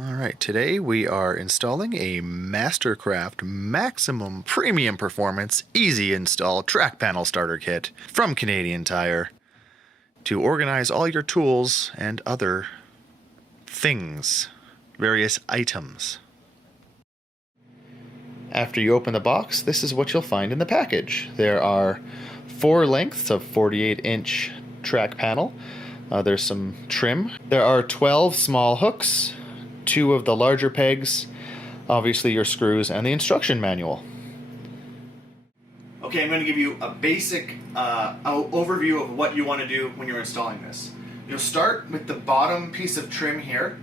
Alright, today we are installing a Mastercraft Maximum Premium Performance Easy Install Track Panel Starter Kit from Canadian Tire to organize all your tools and other things, various items. After you open the box, this is what you'll find in the package. There are 4 lengths of 48-inch track panel. There's some trim. There are 12 small hooks, 2 of the larger pegs, obviously your screws, and the instruction manual. Okay, I'm going to give you a basic overview of what you want to do when you're installing this. You'll start with the bottom piece of trim here,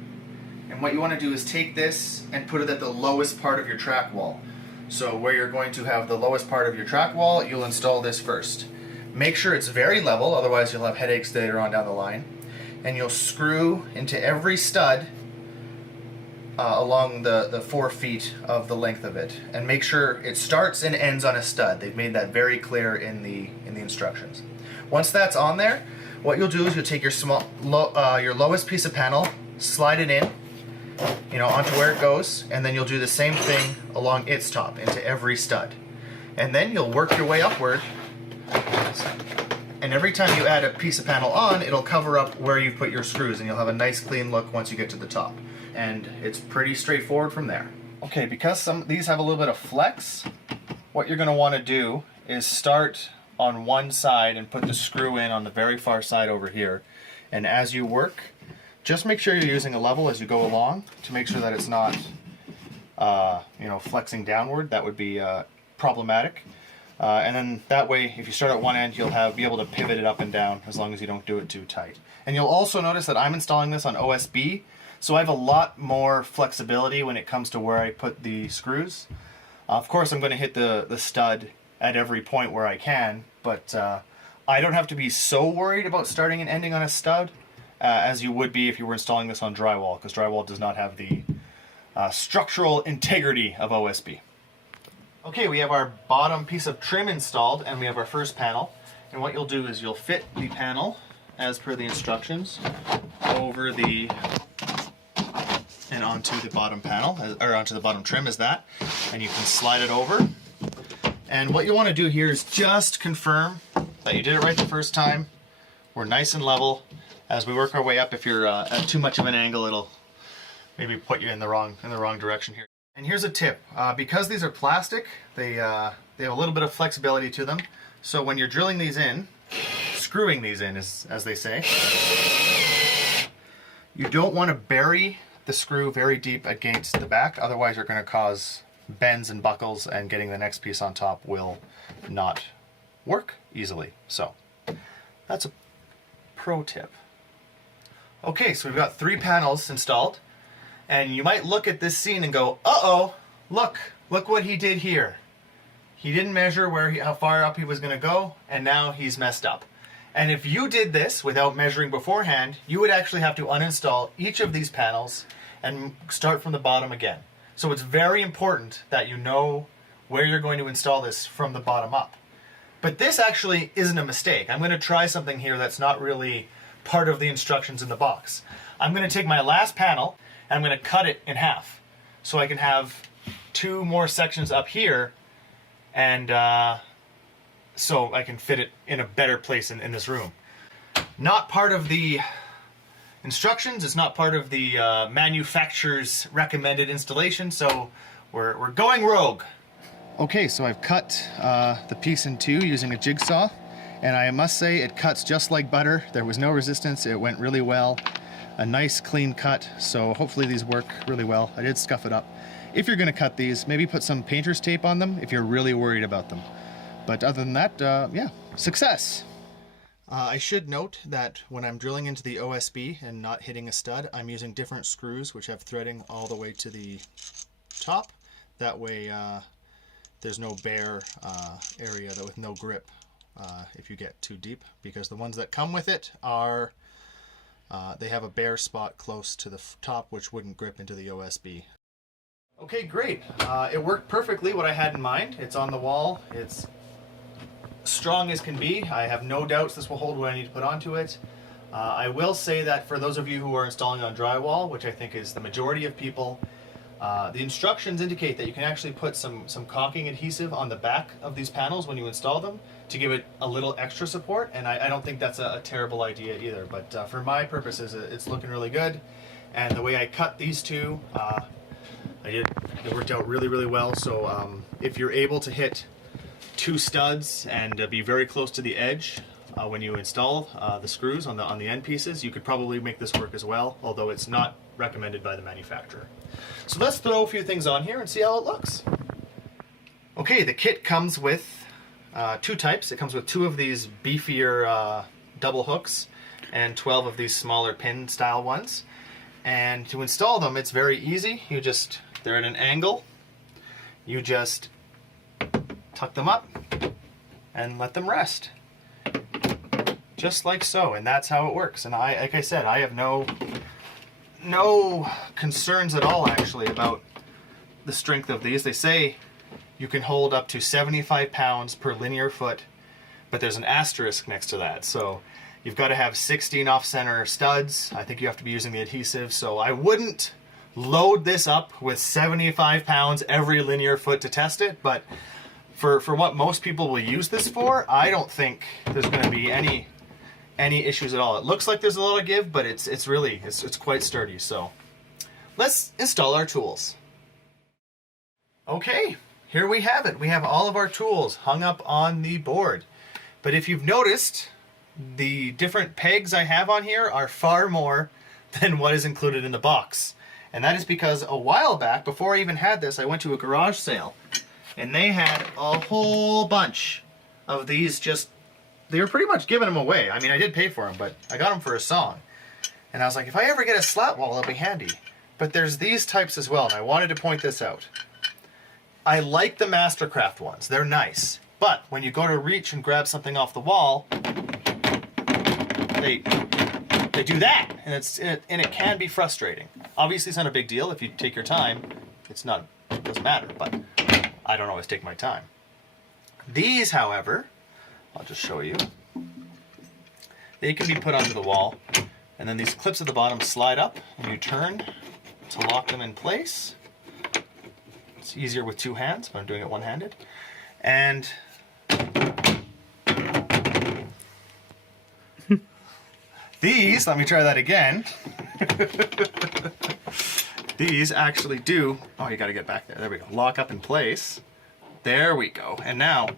and what you want to do is take this and put it at the lowest part of your track wall. So where you're going to have the lowest part of your track wall, you'll install this first. Make sure it's very level, otherwise you'll have headaches later on down the line. And you'll screw into every stud along the 4 feet of the length of it, and make sure it starts and ends on a stud. They've made that very clear in the instructions. Once that's on there, what you'll do is you'll take your your lowest piece of panel, slide it in, onto where it goes, and then you'll do the same thing along its top into every stud, and then you'll work your way upward. And every time you add a piece of panel on, it'll cover up where you put your screws, and you'll have a nice clean look once you get to the top. And it's pretty straightforward from there. Okay, because these have a little bit of flex, what you're going to want to do is start on one side and put the screw in on the very far side over here. And as you work, just make sure you're using a level as you go along to make sure that it's not, flexing downward. That would be problematic. And then that way, if you start at one end, you'll be able to pivot it up and down as long as you don't do it too tight. And you'll also notice that I'm installing this on OSB, so I have a lot more flexibility when it comes to where I put the screws. Of course, I'm going to hit the stud at every point where I can, but I don't have to be so worried about starting and ending on a stud as you would be if you were installing this on drywall, because drywall does not have the structural integrity of OSB. Okay, we have our bottom piece of trim installed, and we have our first panel. And what you'll do is you'll fit the panel, as per the instructions, over and onto the bottom panel, or onto the bottom trim as that, and you can slide it over. And what you want to do here is just confirm that you did it right the first time. We're nice and level. As we work our way up, if you're at too much of an angle, it'll maybe put you in the wrong direction here. And here's a tip, because these are plastic, they have a little bit of flexibility to them. So when you're drilling these in, screwing these in as they say, you don't want to bury the screw very deep against the back, otherwise you're going to cause bends and buckles, and getting the next piece on top will not work easily. So that's a pro tip. Okay, so we've got 3 panels installed. And you might look at this scene and go, uh-oh, look what he did here. He didn't measure how far up he was going to go, and now he's messed up. And if you did this without measuring beforehand, you would actually have to uninstall each of these panels and start from the bottom again. So it's very important that you know where you're going to install this from the bottom up. But this actually isn't a mistake. I'm going to try something here that's not really part of the instructions in the box. I'm going to take my last panel, and I'm going to cut it in half so I can have 2 more sections up here, and so I can fit it in a better place in this room. Not part of the instructions, it's not part of the manufacturer's recommended installation, so we're going rogue. Okay, so I've cut the piece in 2 using a jigsaw, and I must say it cuts just like butter. There was no resistance, it went really well. A nice clean cut, so hopefully these work really well. I did scuff it up. If you're going to cut these, maybe put some painter's tape on them if you're really worried about them. But other than that, yeah, success! I should note that when I'm drilling into the OSB and not hitting a stud, I'm using different screws which have threading all the way to the top. That way there's no bare area with no grip if you get too deep, because the ones that come with it are they have a bare spot close to the top which wouldn't grip into the OSB. Okay, great. It worked perfectly what I had in mind. It's on the wall. It's strong as can be. I have no doubts this will hold what I need to put onto it. I will say that for those of you who are installing on drywall, which I think is the majority of people, the instructions indicate that you can actually put some caulking adhesive on the back of these panels when you install them to give it a little extra support, and I don't think that's a terrible idea either. But for my purposes, it's looking really good. And the way I cut these two, it worked out really, really well. So if you're able to hit 2 studs and be very close to the edge when you install the screws on the end pieces, you could probably make this work as well, although it's not recommended by the manufacturer. So let's throw a few things on here and see how it looks. Okay, the kit comes with 2 types. It comes with 2 of these beefier double hooks and 12 of these smaller pin style ones. And to install them, it's very easy. They're at an angle. You just tuck them up and let them rest. Just like so, and that's how it works. And like I said, I have no concerns at all actually about the strength of these. They say you can hold up to 75 pounds per linear foot, but there's an asterisk next to that. So you've got to have 16 off-center studs. I think you have to be using the adhesive. So I wouldn't load this up with 75 pounds every linear foot to test it, but for what most people will use this for, I don't think there's going to be any issues at all. It looks like there's a lot of give, but it's quite sturdy. So let's install our tools. Okay, here we have it. We have all of our tools hung up on the board. But if you've noticed, the different pegs I have on here are far more than what is included in the box. And that is because a while back, before I even had this, I went to a garage sale and they had a whole bunch of these. They were pretty much giving them away. I mean, I did pay for them, but I got them for a song. And I was like, if I ever get a slat wall, it'll be handy. But there's these types as well, and I wanted to point this out. I like the Mastercraft ones. They're nice. But when you go to reach and grab something off the wall, they do that, and it can be frustrating. Obviously, it's not a big deal. If you take your time, it doesn't matter, but I don't always take my time. These, however, I'll just show you. They can be put onto the wall, and then these clips at the bottom slide up, and you turn to lock them in place. It's easier with 2 hands, but I'm doing it one-handed. And these, let me try that again. These actually do, oh, you gotta get back there. There we go. Lock up in place. There we go. And now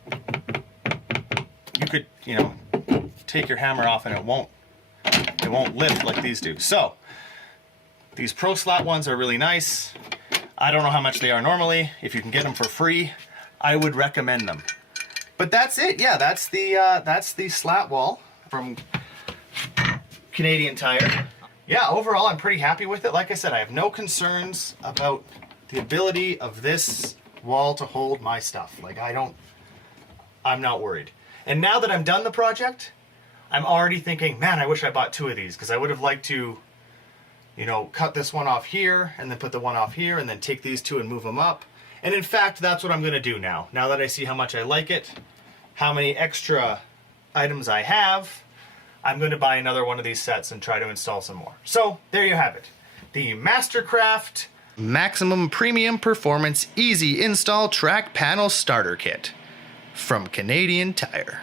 you could, take your hammer off and it won't lift like these do. So these Pro Slat ones are really nice. I don't know how much they are normally. If you can get them for free, I would recommend them. But that's it. Yeah, that's the slat wall from Canadian Tire. Yeah, overall I'm pretty happy with it. Like I said, I have no concerns about the ability of this wall to hold my stuff. I'm not worried. And now that I'm done the project, I'm already thinking, man, I wish I bought 2 of these, because I would have liked to, cut this one off here and then put the one off here and then take these 2 and move them up. And in fact, that's what I'm going to do now. Now that I see how much I like it, how many extra items I have, I'm going to buy another one of these sets and try to install some more. So there you have it. The Mastercraft Maximum Premium Performance Easy Install Track Panel Starter Kit from Canadian Tire.